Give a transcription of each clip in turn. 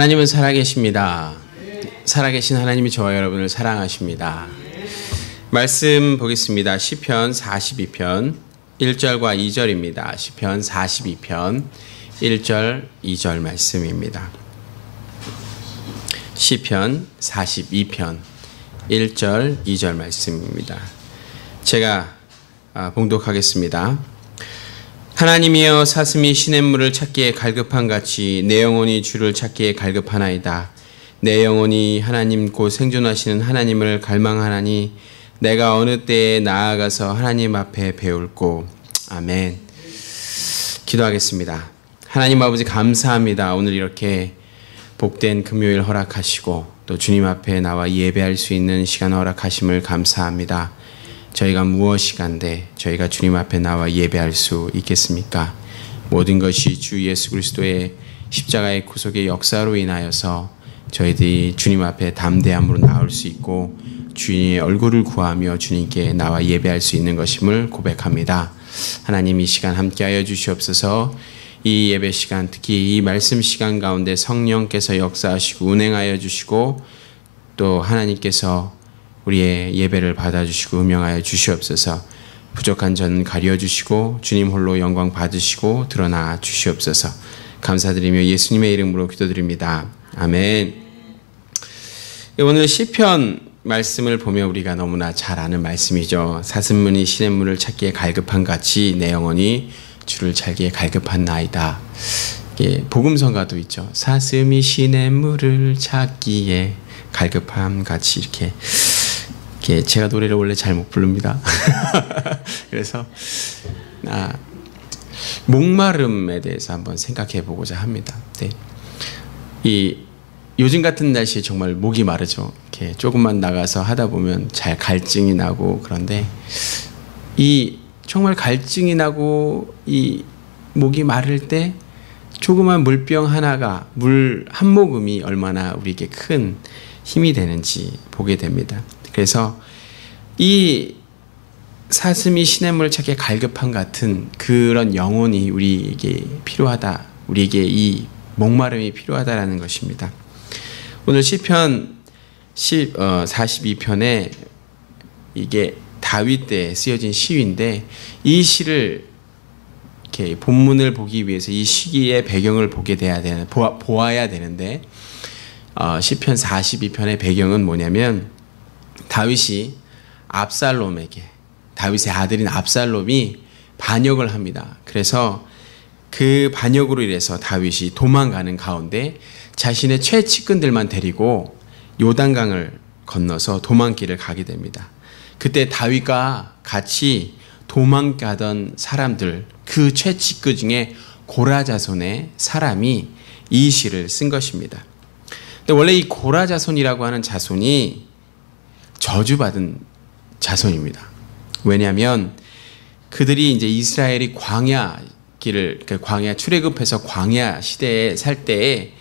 하나님은 살아계십니다. 살아계신 하나님이 저와 여러분을 사랑하십니다. 말씀 보겠습니다. 시편 42편 1절과 2절입니다. 시편 42편 1절 2절 말씀입니다. 시편 42편 1절 2절 말씀입니다. 제가 봉독하겠습니다. 하나님이여, 사슴이 시냇물을 찾기에 갈급한 같이 내 영혼이 주를 찾기에 갈급하나이다. 내 영혼이 하나님 곧 생존하시는 하나님을 갈망하나니 내가 어느 때에 나아가서 하나님 앞에 배울꼬. 아멘. 기도하겠습니다. 하나님 아버지, 감사합니다. 오늘 이렇게 복된 금요일 허락하시고 또 주님 앞에 나와 예배할 수 있는 시간 허락하심을 감사합니다. 저희가 무엇이간데 저희가 주님 앞에 나와 예배할 수 있겠습니까? 모든 것이 주 예수 그리스도의 십자가의 구속의 역사로 인하여서 저희들이 주님 앞에 담대함으로 나올 수 있고 주님의 얼굴을 구하며 주님께 나와 예배할 수 있는 것임을 고백합니다. 하나님, 이 시간 함께하여 주시옵소서. 이 예배 시간, 특히 이 말씀 시간 가운데 성령께서 역사하시고 운행하여 주시고 또 하나님께서 우리의 예배를 받아주시고 음영하여 주시옵소서. 부족한 저는 가려주시고 주님 홀로 영광 받으시고 드러나 주시옵소서. 감사드리며 예수님의 이름으로 기도드립니다. 아멘. 오늘 시편 말씀을 보면 우리가 너무나 잘 아는 말씀이죠. 사슴문이 시냇물을 찾기에 갈급한 같이 내 영혼이 주를 찾기에 갈급한 나이다. 복음성가도 있죠. 사슴이 시냇물을 찾기에 갈급함 같이 이렇게 제가 노래를 원래 잘 못 부릅니다. 그래서 목마름에 대해서 한번 생각해 보고자 합니다. 네. 요즘 같은 날씨에 정말 목이 마르죠. 이렇게 조금만 나가서 하다 보면 잘 갈증이 나고, 그런데 정말 갈증이 나고 이 목이 마를 때 조그만 물병 하나가, 물 한 모금이 얼마나 우리에게 큰 힘이 되는지 보게 됩니다. 그래서 이 사슴이 시냇물을 찾기에 갈급한 같은 그런 영혼이 우리에게 필요하다. 우리에게 이 목마름이 필요하다라는 것입니다. 오늘 시편 42편에 이게 다윗 때 쓰여진 시인데, 이 시를 이렇게 본문을 보기 위해서 이 시기의 배경을 보아야 되는데, 시편 42편의 배경은 뭐냐면 다윗이 다윗의 아들인 압살롬이 반역을 합니다. 그래서 그 반역으로 인해서 다윗이 도망가는 가운데 자신의 최측근들만 데리고 요단강을 건너서 도망길을 가게 됩니다. 그때 다윗과 같이 도망가던 사람들, 그 최측근 중에 고라 자손의 사람이 이 시를 쓴 것입니다. 근데 원래 이 고라 자손이라고 하는 자손이 저주받은 자손입니다. 왜냐하면 그들이 이제 이스라엘이 광야 출애굽해서 광야 시대에 살 때에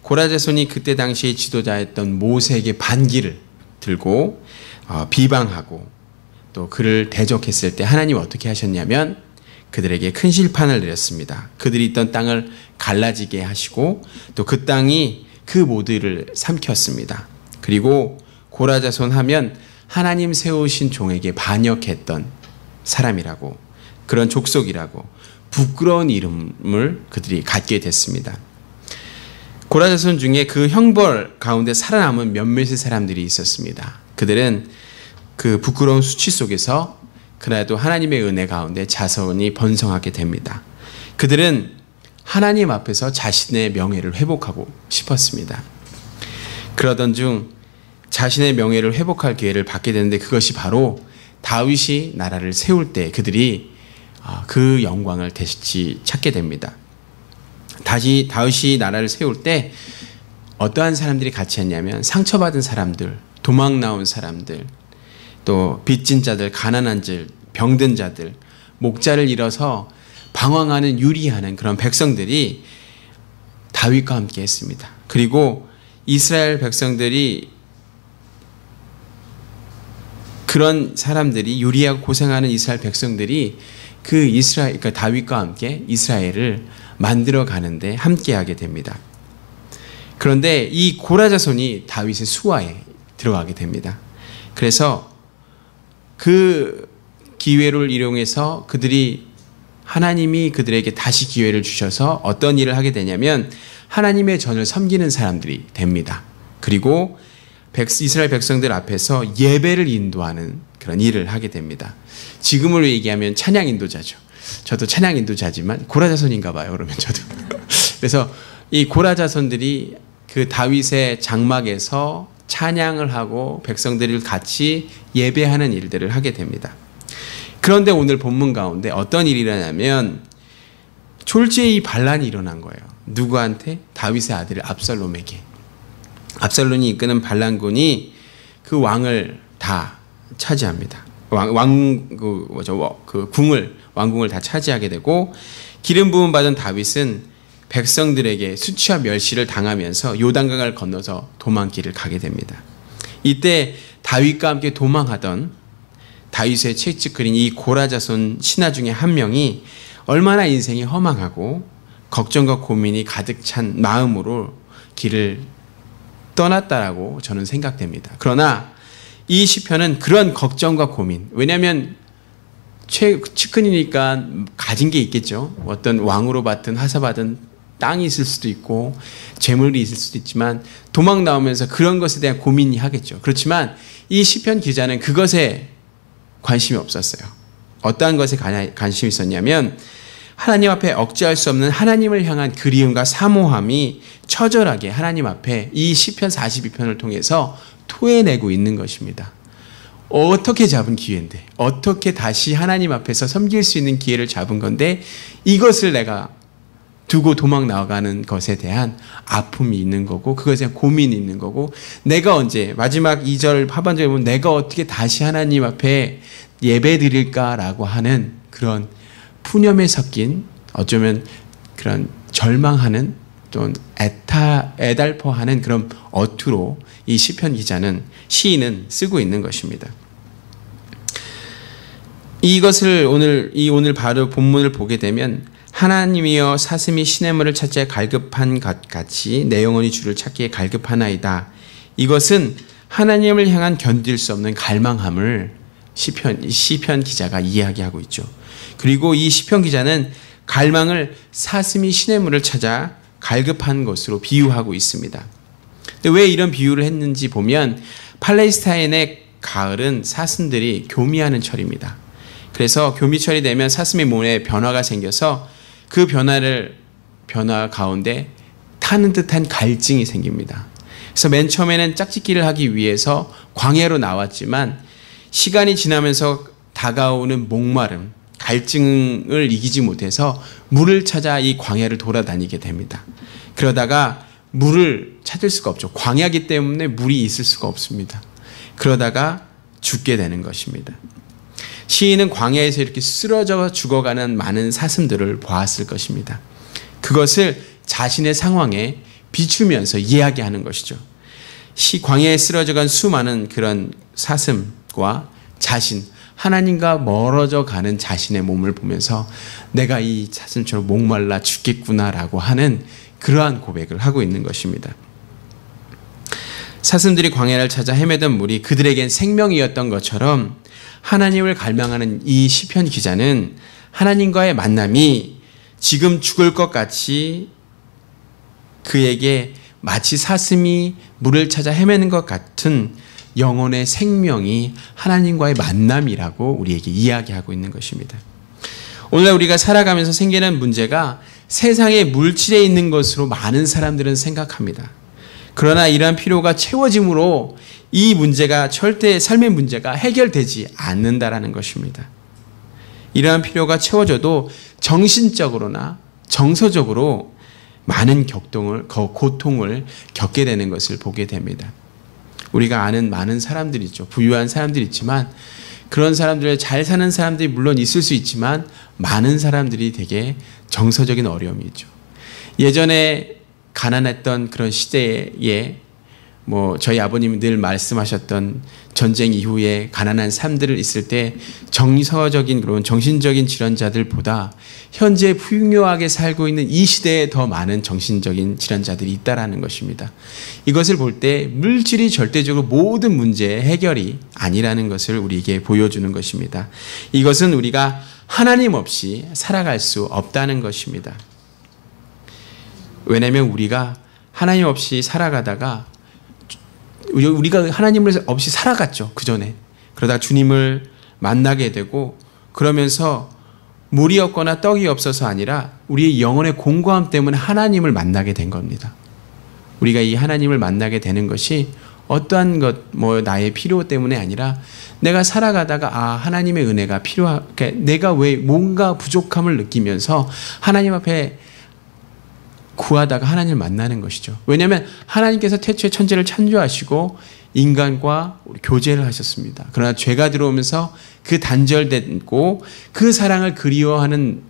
고라 자손이 그때 당시에 지도자였던 모세에게 반기를 들고 비방하고 또 그를 대적했을 때 하나님 어떻게 하셨냐면 그들에게 큰 심판을 내렸습니다. 그들이 있던 땅을 갈라지게 하시고 또 그 땅이 그 모두를 삼켰습니다. 그리고 고라 자손 하면 하나님 세우신 종에게 반역했던 사람이라고, 그런 족속이라고 부끄러운 이름을 그들이 갖게 됐습니다. 고라 자손 중에 그 형벌 가운데 살아남은 몇몇의 사람들이 있었습니다. 그들은 그 부끄러운 수치 속에서 그래도 하나님의 은혜 가운데 자손이 번성하게 됩니다. 그들은 하나님 앞에서 자신의 명예를 회복하고 싶었습니다. 그러던 중 자신의 명예를 회복할 기회를 받게 되는데, 그것이 바로 다윗이 나라를 세울 때 그들이 그 영광을 다시 찾게 됩니다. 다시 다윗이 나라를 세울 때 어떠한 사람들이 같이 했냐면 상처받은 사람들, 도망 나온 사람들, 또 빚진 자들, 가난한 자들, 병든 자들, 목자를 잃어서 방황하는 유리하는 그런 백성들이 다윗과 함께 했습니다. 그리고 이스라엘 백성들이, 그런 사람들이, 유리하고 고생하는 이스라엘 백성들이 그러니까 다윗과 함께 이스라엘을 만들어 가는데 함께하게 됩니다. 그런데 이 고라 자손이 다윗의 수하에 들어가게 됩니다. 그래서 그 기회를 이용해서 하나님이 그들에게 다시 기회를 주셔서 어떤 일을 하게 되냐면 하나님의 전을 섬기는 사람들이 됩니다. 그리고 이스라엘 백성들 앞에서 예배를 인도하는 그런 일을 하게 됩니다. 지금으로 얘기하면 찬양 인도자죠. 저도 찬양 인도자지만 고라 자손인가 봐요. 그러면 저도. 그래서 이 고라 자손들이 그 다윗의 장막에서 찬양을 하고 백성들을 같이 예배하는 일들을 하게 됩니다. 그런데 오늘 본문 가운데 어떤 일이 일어나면 졸지에 이 반란이 일어난 거예요. 누구한테? 다윗의 아들 압살롬에게. 압살롬이 이끄는 반란군이 그 왕을 다 차지합니다. 왕궁을 다 차지하게 되고, 기름 부음 받은 다윗은 백성들에게 수치와 멸시를 당하면서 요단강을 건너서 도망길을 가게 됩니다. 이때 다윗과 함께 도망하던 다윗의 채찍거린 이 고라 자손 신하 중에 한 명이 얼마나 인생이 허망하고 걱정과 고민이 가득 찬 마음으로 길을 떠났다라고 저는 생각됩니다. 그러나 이 시편은 그런 걱정과 고민, 왜냐하면 측근이니까 가진 게 있겠죠. 어떤 왕으로 받든 하사받은 땅이 있을 수도 있고 재물이 있을 수도 있지만 도망 나오면서 그런 것에 대한 고민이 하겠죠. 그렇지만 이 시편 기자는 그것에 관심이 없었어요. 어떠한 것에 관심이 있었냐면 하나님 앞에 억제할 수 없는 하나님을 향한 그리움과 사모함이 처절하게 하나님 앞에 이 시편 42편을 통해서 토해내고 있는 것입니다. 어떻게 잡은 기회인데, 어떻게 다시 하나님 앞에서 섬길 수 있는 기회를 잡은 건데 이것을 내가 두고 도망 나가는 것에 대한 아픔이 있는 거고, 그것에 대한 고민이 있는 거고, 내가 언제, 마지막 2절 하반절에 보면 내가 어떻게 다시 하나님 앞에 예배 드릴까라고 하는 그런 푸념에 섞인, 어쩌면 그런 절망하는 또는 애달퍼하는 그런 어투로 이 시편 기자는, 시인은 쓰고 있는 것입니다. 이것을 오늘 바로 본문을 보게 되면 하나님이여 사슴이 시냇물을 찾기에 갈급한 것 같이 내 영혼이 주를 찾기에 갈급하나이다. 이것은 하나님을 향한 견딜 수 없는 갈망함을 시편 기자가 이야기하고 있죠. 그리고 이 시편 기자는 갈망을 사슴이 시냇물을 찾아 갈급한 것으로 비유하고 있습니다. 근데 왜 이런 비유를 했는지 보면 팔레스타인의 가을은 사슴들이 교미하는 철입니다. 그래서 교미철이 되면 사슴의 몸에 변화가 생겨서 그 변화 가운데 타는 듯한 갈증이 생깁니다. 그래서 맨 처음에는 짝짓기를 하기 위해서 광야로 나왔지만 시간이 지나면서 다가오는 목마름, 갈증을 이기지 못해서 물을 찾아 이 광야를 돌아다니게 됩니다. 그러다가 물을 찾을 수가 없죠. 광야기 때문에 물이 있을 수가 없습니다. 그러다가 죽게 되는 것입니다. 시인은 광야에서 이렇게 쓰러져 죽어가는 많은 사슴들을 보았을 것입니다. 그것을 자신의 상황에 비추면서 이야기하는 것이죠. 광야에 쓰러져간 수많은 그런 사슴과 자신, 하나님과 멀어져 가는 자신의 몸을 보면서 내가 이 사슴처럼 목말라 죽겠구나라고 하는 그러한 고백을 하고 있는 것입니다. 사슴들이 광야를 찾아 헤매던 물이 그들에겐 생명이었던 것처럼 하나님을 갈망하는 이 시편 기자는 하나님과의 만남이 지금 죽을 것 같이 그에게 마치 사슴이 물을 찾아 헤매는 것 같은 영혼의 생명이 하나님과의 만남이라고 우리에게 이야기하고 있는 것입니다. 오늘날 우리가 살아가면서 생기는 문제가 세상의 물질에 있는 것으로 많은 사람들은 생각합니다. 그러나 이러한 필요가 채워짐으로 이 문제가 절대 삶의 문제가 해결되지 않는다라는 것입니다. 이러한 필요가 채워져도 정신적으로나 정서적으로 많은 고통을 겪게 되는 것을 보게 됩니다. 우리가 아는 많은 사람들이 있죠. 부유한 사람들이 있지만 그런 사람들을 잘 사는 사람들이 물론 있을 수 있지만 많은 사람들이 되게 정서적인 어려움이 있죠. 예전에 가난했던 그런 시대에 저희 아버님이 늘 말씀하셨던 전쟁 이후에 가난한 삶들을 있을 때 정서적인 그런 정신적인 질환자들보다 현재 풍요하게 살고 있는 이 시대에 더 많은 정신적인 질환자들이 있다라는 것입니다. 이것을 볼 때 물질이 절대적으로 모든 문제의 해결이 아니라는 것을 우리에게 보여주는 것입니다. 이것은 우리가 하나님 없이 살아갈 수 없다는 것입니다. 왜냐하면 우리가 하나님 없이 살아가다가 우리가 하나님을 없이 살아갔죠. 그 전에. 그러다 주님을 만나게 되고 그러면서 물이 없거나 떡이 없어서 아니라 우리의 영혼의 공고함 때문에 하나님을 만나게 된 겁니다. 우리가 이 하나님을 만나게 되는 것이 어떠한 나의 필요 때문에 아니라 내가 살아가다가 하나님의 은혜가 내가 왜 뭔가 부족함을 느끼면서 하나님 앞에 구하다가 하나님을 만나는 것이죠. 왜냐하면 하나님께서 태초에 천지를 창조하시고 인간과 교제를 하셨습니다. 그러나 죄가 들어오면서 그 단절되고 그 사랑을 그리워하는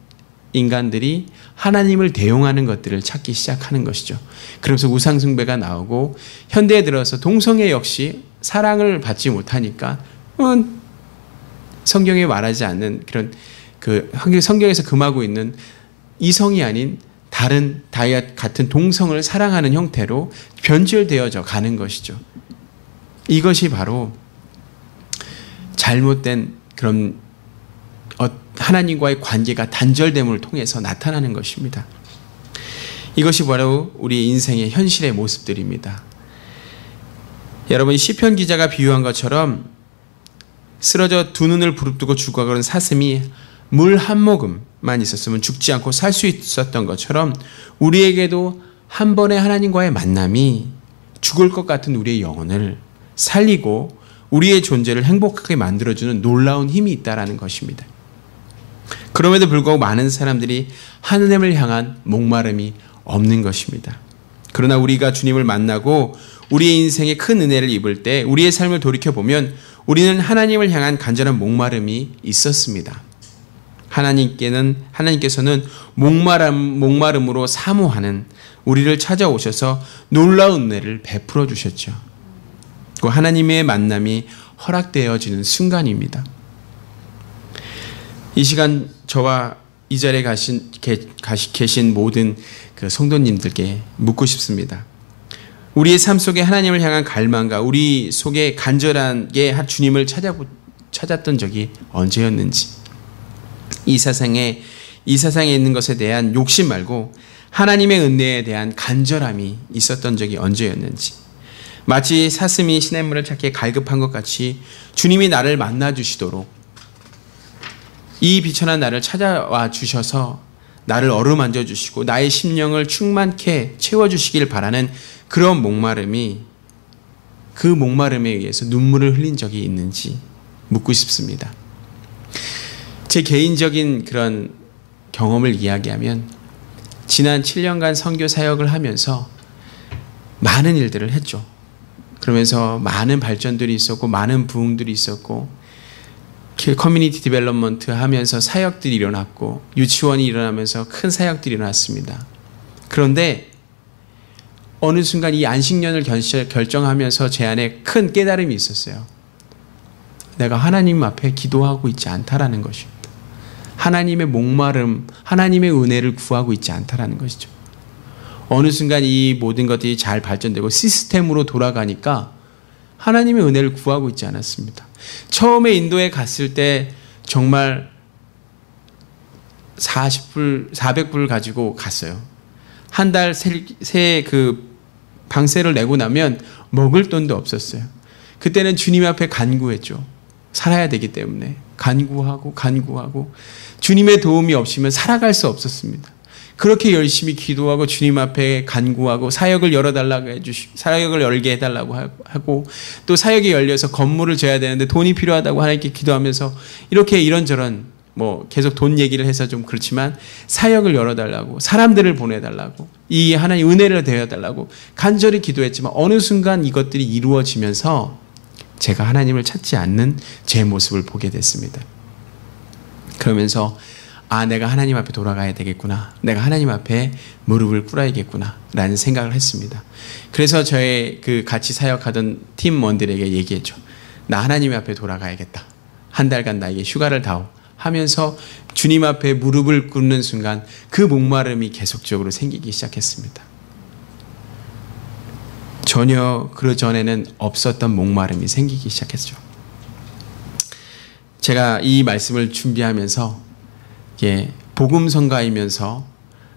인간들이 하나님을 대용하는 것들을 찾기 시작하는 것이죠. 그러면서 우상숭배가 나오고 현대에 들어서 동성애 역시 사랑을 받지 못하니까 성경에 말하지 않는 그런 성경에서 금하고 있는 이성이 아닌 다른 같은 동성을 사랑하는 형태로 변질되어져 가는 것이죠. 이것이 바로 잘못된 그런 하나님과의 관계가 단절됨을 통해서 나타나는 것입니다. 이것이 바로 우리 인생의 현실의 모습들입니다. 여러분, 시편 기자가 비유한 것처럼 쓰러져 두 눈을 부릅뜨고 죽어가는 사슴이 물 한 모금만 있었으면 죽지 않고 살 수 있었던 것처럼 우리에게도 한 번의 하나님과의 만남이 죽을 것 같은 우리의 영혼을 살리고 우리의 존재를 행복하게 만들어주는 놀라운 힘이 있다는 것입니다. 그럼에도 불구하고 많은 사람들이 하나님을 향한 목마름이 없는 것입니다. 그러나 우리가 주님을 만나고 우리의 인생에 큰 은혜를 입을 때 우리의 삶을 돌이켜보면 우리는 하나님을 향한 간절한 목마름이 있었습니다. 하나님께서는 목마름으로 사모하는 우리를 찾아오셔서 놀라운 은혜를 베풀어 주셨죠. 그 하나님의 만남이 허락되어지는 순간입니다. 이 시간 저와 이 자리에 계신 모든 그 성도님들께 묻고 싶습니다. 우리의 삶 속에 하나님을 향한 갈망과 우리 속에 간절하게 주님을 찾았던 적이 언제였는지, 이 세상에 있는 것에 대한 욕심 말고 하나님의 은혜에 대한 간절함이 있었던 적이 언제였는지, 마치 사슴이 시냇물을 찾기에 갈급한 것 같이 주님이 나를 만나 주시도록 이 비천한 나를 찾아와 주셔서 나를 어루만져 주시고 나의 심령을 충만케 채워주시길 바라는 그런 목마름이, 그 목마름에 의해서 눈물을 흘린 적이 있는지 묻고 싶습니다. 제 개인적인 그런 경험을 이야기하면 지난 7년간 선교 사역을 하면서 많은 일들을 했죠. 그러면서 많은 발전들이 있었고 많은 부흥들이 있었고 커뮤니티 디벨롭먼트 하면서 사역들이 일어났고 유치원이 일어나면서 큰 사역들이 일어났습니다. 그런데 어느 순간 이 안식년을 결정하면서 제 안에 큰 깨달음이 있었어요. 내가 하나님 앞에 기도하고 있지 않다라는 것입니다. 하나님의 목마름, 하나님의 은혜를 구하고 있지 않다라는 것이죠. 어느 순간 이 모든 것들이 잘 발전되고 시스템으로 돌아가니까 하나님의 은혜를 구하고 있지 않았습니다. 처음에 인도에 갔을 때 정말 400불 가지고 갔어요. 한 달 새 방세를 내고 나면 먹을 돈도 없었어요. 그때는 주님 앞에 간구했죠. 살아야 되기 때문에 간구하고 주님의 도움이 없으면 살아갈 수 없었습니다. 그렇게 열심히 기도하고 주님 앞에 간구하고 사역을 사역을 열게 해달라고 하고 또 사역이 열려서 건물을 져야 되는데 돈이 필요하다고 하나님께 기도하면서 이렇게 이런저런 계속 돈 얘기를 해서 좀 그렇지만 사역을 열어달라고, 사람들을 보내달라고, 이 하나님 은혜를 대여달라고 간절히 기도했지만 어느 순간 이것들이 이루어지면서 제가 하나님을 찾지 않는 제 모습을 보게 됐습니다. 그러면서 내가 하나님 앞에 돌아가야 되겠구나. 내가 하나님 앞에 무릎을 꿇어야겠구나. 라는 생각을 했습니다. 그래서 저의 그 같이 사역하던 팀원들에게 얘기했죠. 나 하나님 앞에 돌아가야겠다. 한 달간 나에게 휴가를 다오. 하면서 주님 앞에 무릎을 꿇는 순간 그 목마름이 계속적으로 생기기 시작했습니다. 전혀 그 전에는 없었던 목마름이 생기기 시작했죠. 제가 이 말씀을 준비하면서 이게 복음성가이면서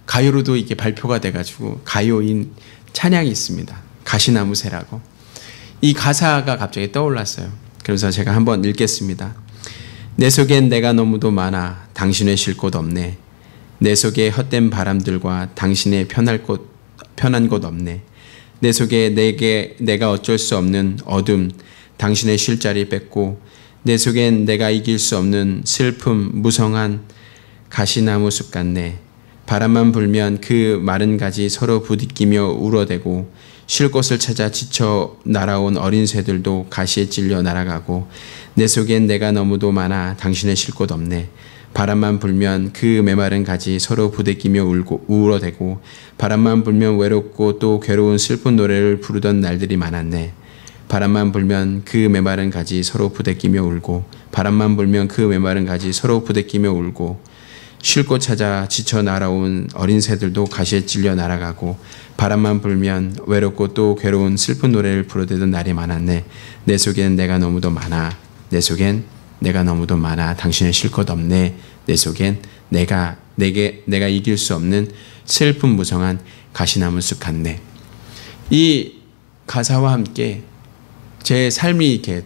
가요로도 이게 발표가 돼가지고 가요인 찬양이 있습니다. 가시나무새라고. 이 가사가 갑자기 떠올랐어요. 그래서 제가 한번 읽겠습니다. 내 속엔 내가 너무도 많아 당신의 쉴 곳 없네. 내 속에 헛된 바람들과 당신의 편한 곳 없네. 내 속에 내가 어쩔 수 없는 어둠, 당신의 쉴 자리 뺏고 내 속엔 내가 이길 수 없는 슬픔, 무성한 가시나무 숲 같네. 바람만 불면 그 마른 가지 서로 부딪히며 울어대고 쉴 곳을 찾아 지쳐 날아온 어린 새들도 가시에 찔려 날아가고 내 속엔 내가 너무도 많아 당신의 쉴 곳 없네. 바람만 불면 그 메마른 가지 서로 부대끼며 울어대고 바람만 불면 외롭고 또 괴로운 슬픈 노래를 부르던 날들이 많았네. 바람만 불면 그 메마른 가지 서로 부대끼며 울고 바람만 불면 그 메마른 가지 서로 부대끼며 울고 쉴 곳 찾아 지쳐 날아온 어린 새들도 가시에 찔려 날아가고 바람만 불면 외롭고 또 괴로운 슬픈 노래를 부르던 날이 많았네. 내 속엔 내가 너무도 많아. 내 속엔 내가 너무도 많아. 당신의 쉴 곳 없네. 내 속엔 내가 이길 수 없는 슬픈 무성한 가시나무 숲 같네. 이 가사와 함께 제 삶이 이렇게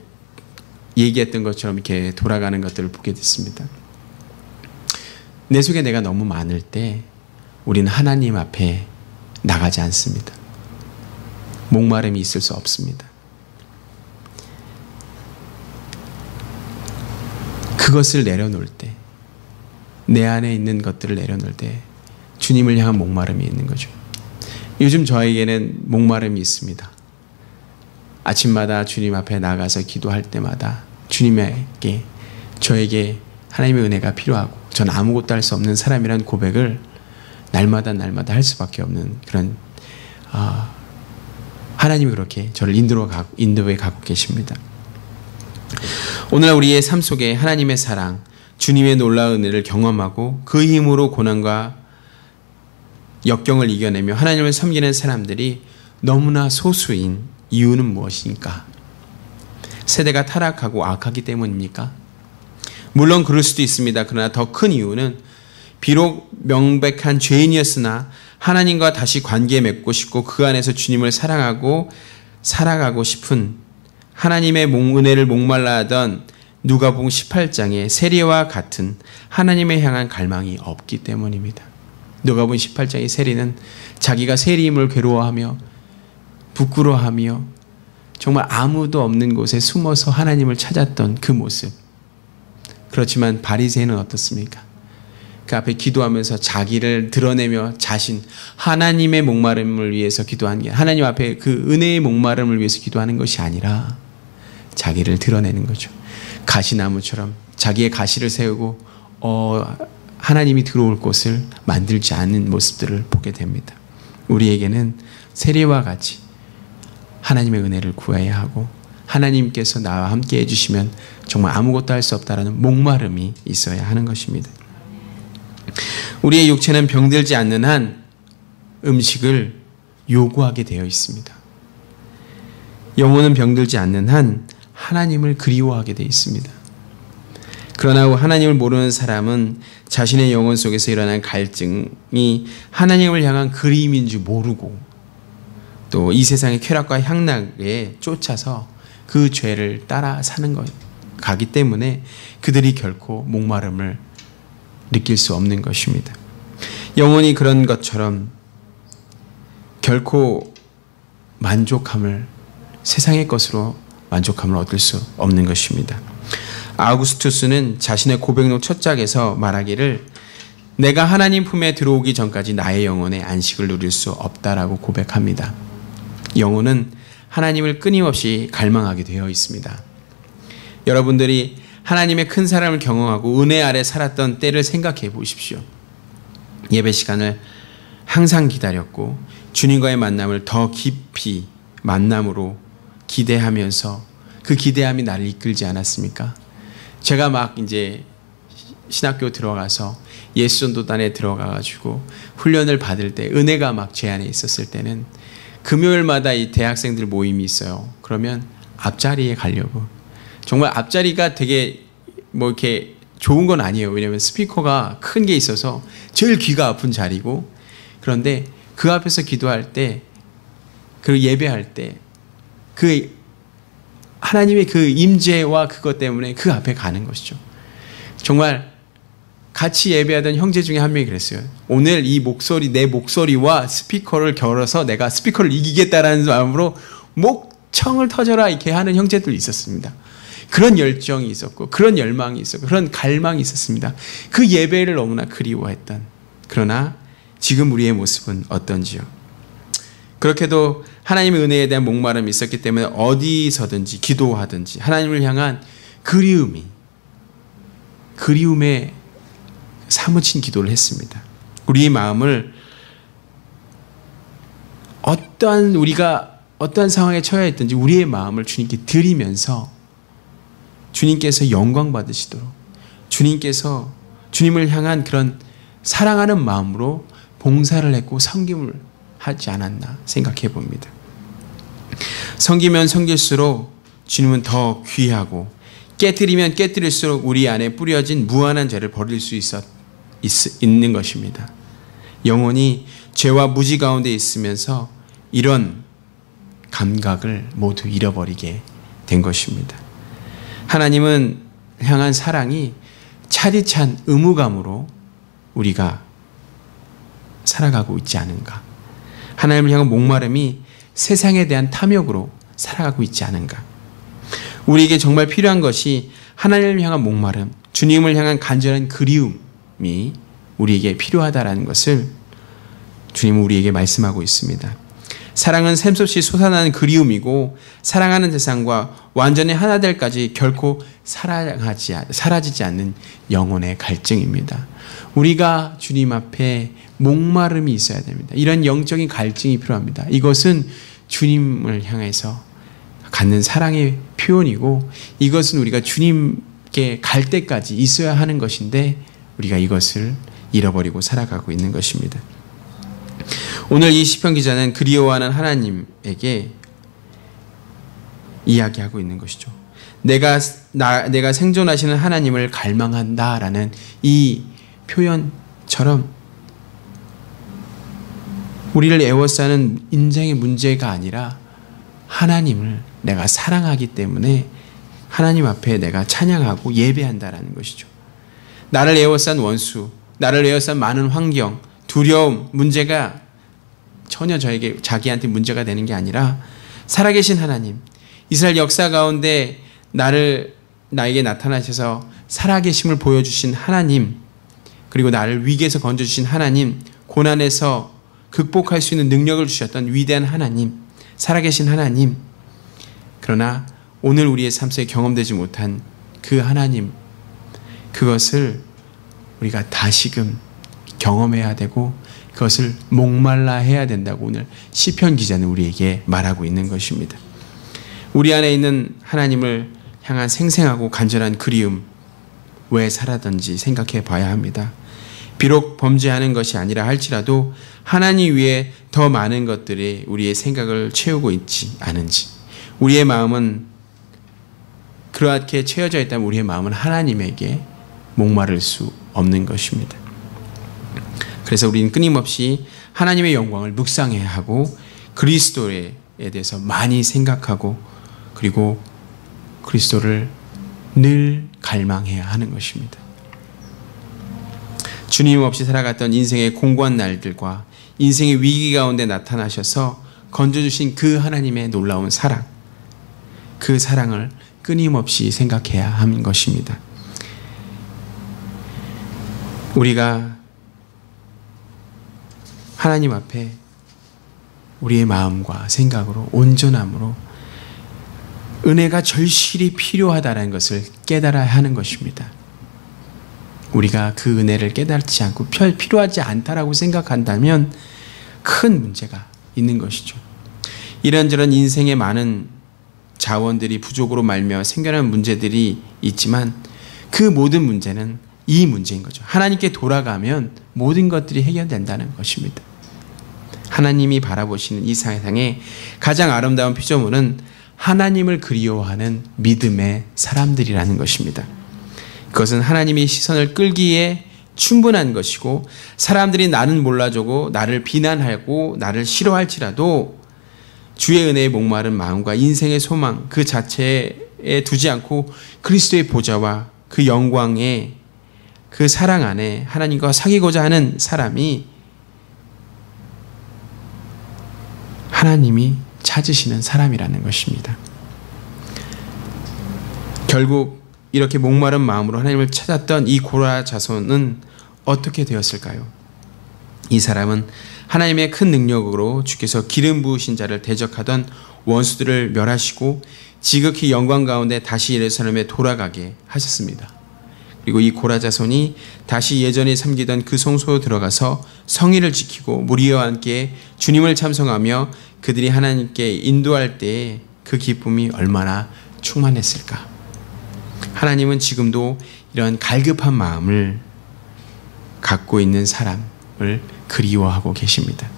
얘기했던 것처럼 이렇게 돌아가는 것들을 보게 됐습니다. 내 속에 내가 너무 많을 때 우리는 하나님 앞에 나가지 않습니다. 목마름이 있을 수 없습니다. 그것을 내려놓을 때, 내 안에 있는 것들을 내려놓을 때 주님을 향한 목마름이 있는 거죠. 요즘 저에게는 목마름이 있습니다. 아침마다 주님 앞에 나가서 기도할 때마다 주님에게 저에게 하나님의 은혜가 필요하고 저는 아무것도 할 수 없는 사람이라는 고백을 날마다 할 수밖에 없는 그런 하나님이 그렇게 저를 인도해 가고 계십니다. 오늘 우리의 삶 속에 하나님의 사랑, 주님의 놀라운 은혜를 경험하고 그 힘으로 고난과 역경을 이겨내며 하나님을 섬기는 사람들이 너무나 소수인 이유는 무엇입니까? 세대가 타락하고 악하기 때문입니까? 물론 그럴 수도 있습니다. 그러나 더 큰 이유는 비록 명백한 죄인이었으나 하나님과 다시 관계 맺고 싶고 그 안에서 주님을 사랑하고 살아가고 싶은 하나님의 은혜를 목말라 하던 누가복음 18장의 세리와 같은 하나님을 향한 갈망이 없기 때문입니다. 누가복음 18장의 세리는 자기가 세리임을 괴로워하며 부끄러워하며 정말 아무도 없는 곳에 숨어서 하나님을 찾았던 그 모습. 그렇지만 바리새인은 어떻습니까? 그 앞에 기도하면서 자기를 드러내며 하나님의 목마름을 위해서 기도하는 게 하나님 앞에 그 은혜의 목마름을 위해서 기도하는 것이 아니라 자기를 드러내는 거죠. 가시나무처럼 자기의 가시를 세우고 하나님이 들어올 곳을 만들지 않는 모습들을 보게 됩니다. 우리에게는 세리와 같이 하나님의 은혜를 구해야 하고 하나님께서 나와 함께 해주시면 정말 아무것도 할 수 없다라는 목마름이 있어야 하는 것입니다. 우리의 육체는 병들지 않는 한 음식을 요구하게 되어 있습니다. 영혼은 병들지 않는 한 하나님을 그리워하게 되어 있습니다. 그러나 하나님을 모르는 사람은 자신의 영혼 속에서 일어난 갈증이 하나님을 향한 그리움인 줄 모르고 또 이 세상의 쾌락과 향락에 쫓아서 그 죄를 따라 사는 가기 때문에 그들이 결코 목마름을 느낄 수 없는 것입니다. 영혼이 그런 것처럼 결코 세상의 것으로 만족함을 얻을 수 없는 것입니다. 아우구스투스는 자신의 고백록 첫 장에서 말하기를 내가 하나님 품에 들어오기 전까지 나의 영혼의 안식을 누릴 수 없다라고 고백합니다. 영혼은 하나님을 끊임없이 갈망하게 되어 있습니다. 여러분들이 하나님의 큰 사랑을 경험하고 은혜 아래 살았던 때를 생각해 보십시오. 예배 시간을 항상 기다렸고 주님과의 만남을 더 깊이 만남으로 기대하면서 그 기대함이 나를 이끌지 않았습니까? 제가 막 이제 신학교 들어가서 예수전도단에 들어가가지고 훈련을 받을 때 은혜가 막 제 안에 있었을 때는 금요일마다 이 대학생들 모임이 있어요. 그러면 앞자리에 가려고. 정말 앞자리가 되게 뭐 이렇게 좋은 건 아니에요. 왜냐하면 스피커가 큰 게 있어서 제일 귀가 아픈 자리고, 그런데 그 앞에서 기도할 때, 그 예배할 때, 그 하나님의 그 임재와 그것 때문에 그 앞에 가는 것이죠. 정말 같이 예배하던 형제 중에 한 명이 그랬어요. 오늘 이 목소리, 내 목소리와 스피커를 겨뤄서 내가 스피커를 이기겠다라는 마음으로 목청을 터져라 이렇게 하는 형제들이 있었습니다. 그런 열정이 있었고, 그런 열망이 있었고, 그런 갈망이 있었습니다. 그 예배를 너무나 그리워했던. 그러나 지금 우리의 모습은 어떤지요? 그렇게도 하나님의 은혜에 대한 목마름이 있었기 때문에 어디서든지 기도하든지 하나님을 향한 그리움에 사무친 기도를 했습니다. 우리의 마음을 우리가 어떠한 상황에 처해 있든지 우리의 마음을 주님께 드리면서 주님께서 영광 받으시도록, 주님께서 주님을 향한 그런 사랑하는 마음으로 봉사를 했고 섬김을 하지 않았나 생각해 봅니다. 섬기면 섬길수록 주님은 더 귀하고, 깨뜨리면 깨뜨릴수록 우리 안에 뿌려진 무한한 죄를 버릴 수 있는 것입니다. 영혼이 죄와 무지 가운데 있으면서 이런 감각을 모두 잃어버리게 된 것입니다. 하나님은 향한 사랑이 차디찬 의무감으로 우리가 살아가고 있지 않은가? 하나님을 향한 목마름이 세상에 대한 탐욕으로 살아가고 있지 않은가? 우리에게 정말 필요한 것이 하나님을 향한 목마름, 주님을 향한 간절한 그리움이 우리에게 필요하다라는 것을 주님은 우리에게 말씀하고 있습니다. 사랑은 샘솟이 솟아나는 그리움이고, 사랑하는 대상과 완전히 하나 될까지 결코 사라지지 않는 영혼의 갈증입니다. 우리가 주님 앞에 목마름이 있어야 됩니다. 이런 영적인 갈증이 필요합니다. 이것은 주님을 향해서 갖는 사랑의 표현이고, 이것은 우리가 주님께 갈 때까지 있어야 하는 것인데 우리가 이것을 잃어버리고 살아가고 있는 것입니다. 오늘 이 시편 기자는 그리워하는 하나님에게 이야기하고 있는 것이죠. 내가 생존하시는 하나님을 갈망한다라는 이 표현처럼 우리를 애워싸는 인생의 문제가 아니라 하나님을 내가 사랑하기 때문에 하나님 앞에 내가 찬양하고 예배한다라는 것이죠. 나를 에워싼 원수, 나를 에워싼 많은 환경, 두려움, 문제가 전혀 자기한테 문제가 되는 게 아니라 살아계신 하나님, 이스라엘 역사 가운데 나에게 나타나셔서 살아계심을 보여주신 하나님, 그리고 나를 위기에서 건져주신 하나님, 고난에서 극복할 수 있는 능력을 주셨던 위대한 하나님, 살아계신 하나님. 그러나 오늘 우리의 삶 속에 경험되지 못한 그 하나님, 그것을 우리가 다시금 경험해야 되고 그것을 목말라 해야 된다고 오늘 시편 기자는 우리에게 말하고 있는 것입니다. 우리 안에 있는 하나님을 향한 생생하고 간절한 그리움, 왜 살아든지 생각해 봐야 합니다. 비록 범죄하는 것이 아니라 할지라도 하나님 위에 더 많은 것들이 우리의 생각을 채우고 있지 않은지, 우리의 마음은 그렇게 채워져 있다면 우리의 마음은 하나님에게 목마를 수 없는 것입니다. 그래서 우리는 끊임없이 하나님의 영광을 묵상해야 하고 그리스도에 대해서 많이 생각하고 그리고 그리스도를 늘 갈망해야 하는 것입니다. 주님 없이 살아갔던 인생의 공고한 날들과 인생의 위기 가운데 나타나셔서 건져주신 그 하나님의 놀라운 사랑, 그 사랑을 끊임없이 생각해야 하는 것입니다. 우리가 하나님 앞에 우리의 마음과 생각으로 온전함으로 은혜가 절실히 필요하다는 것을 깨달아야 하는 것입니다. 우리가 그 은혜를 깨닫지 않고 필요하지 않다라고 생각한다면 큰 문제가 있는 것이죠. 이런저런 인생의 많은 자원들이 부족으로 말미암아 생겨나는 문제들이 있지만 그 모든 문제는 이 문제인 거죠. 하나님께 돌아가면 모든 것들이 해결된다는 것입니다. 하나님이 바라보시는 이 세상의 가장 아름다운 피조물은 하나님을 그리워하는 믿음의 사람들이라는 것입니다. 그것은 하나님이 시선을 끌기에 충분한 것이고, 사람들이 나는 몰라주고 나를 비난하고 나를 싫어할지라도 주의 은혜에 목마른 마음과 인생의 소망 그 자체에 두지 않고 그리스도의 보좌와 그 영광의 그 사랑 안에 하나님과 사귀고자 하는 사람이 하나님이 찾으시는 사람이라는 것입니다. 결국 이렇게 목마른 마음으로 하나님을 찾았던 이 고라 자손은 어떻게 되었을까요? 이 사람은 하나님의 큰 능력으로 주께서 기름 부으신 자를 대적하던 원수들을 멸하시고 지극히 영광 가운데 다시 예루살렘에 돌아가게 하셨습니다. 그리고 이 고라 자손이 다시 예전에 섬기던 그 성소로 들어가서 성의를 지키고 무리와 함께 주님을 참송하며 그들이 하나님께 인도할 때에 그 기쁨이 얼마나 충만했을까. 하나님은 지금도 이런 갈급한 마음을 갖고 있는 사람을 그리워하고 계십니다.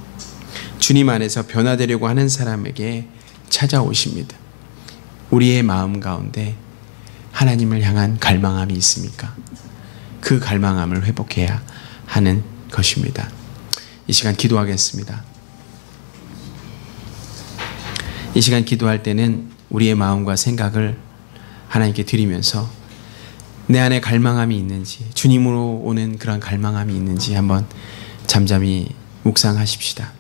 주님 안에서 변화되려고 하는 사람에게 찾아오십니다. 우리의 마음 가운데 하나님을 향한 갈망함이 있습니까? 그 갈망함을 회복해야 하는 것입니다. 이 시간 기도하겠습니다. 이 시간 기도할 때는 우리의 마음과 생각을 하나님께 드리면서 내 안에 갈망함이 있는지, 주님으로 오는 그런 갈망함이 있는지 한번 잠잠히 묵상하십시다.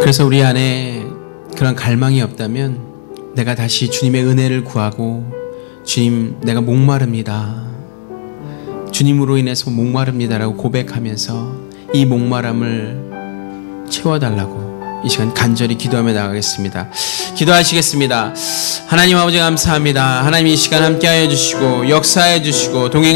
그래서 우리 안에 그런 갈망이 없다면 내가 다시 주님의 은혜를 구하고, 주님 내가 목마릅니다, 주님으로 인해서 목마릅니다라고 고백하면서 이 목마름을 채워달라고 이 시간 간절히 기도하며 나가겠습니다. 기도하시겠습니다. 하나님 아버지 감사합니다. 하나님 이 시간 함께하여 주시고 역사해 주시고 동행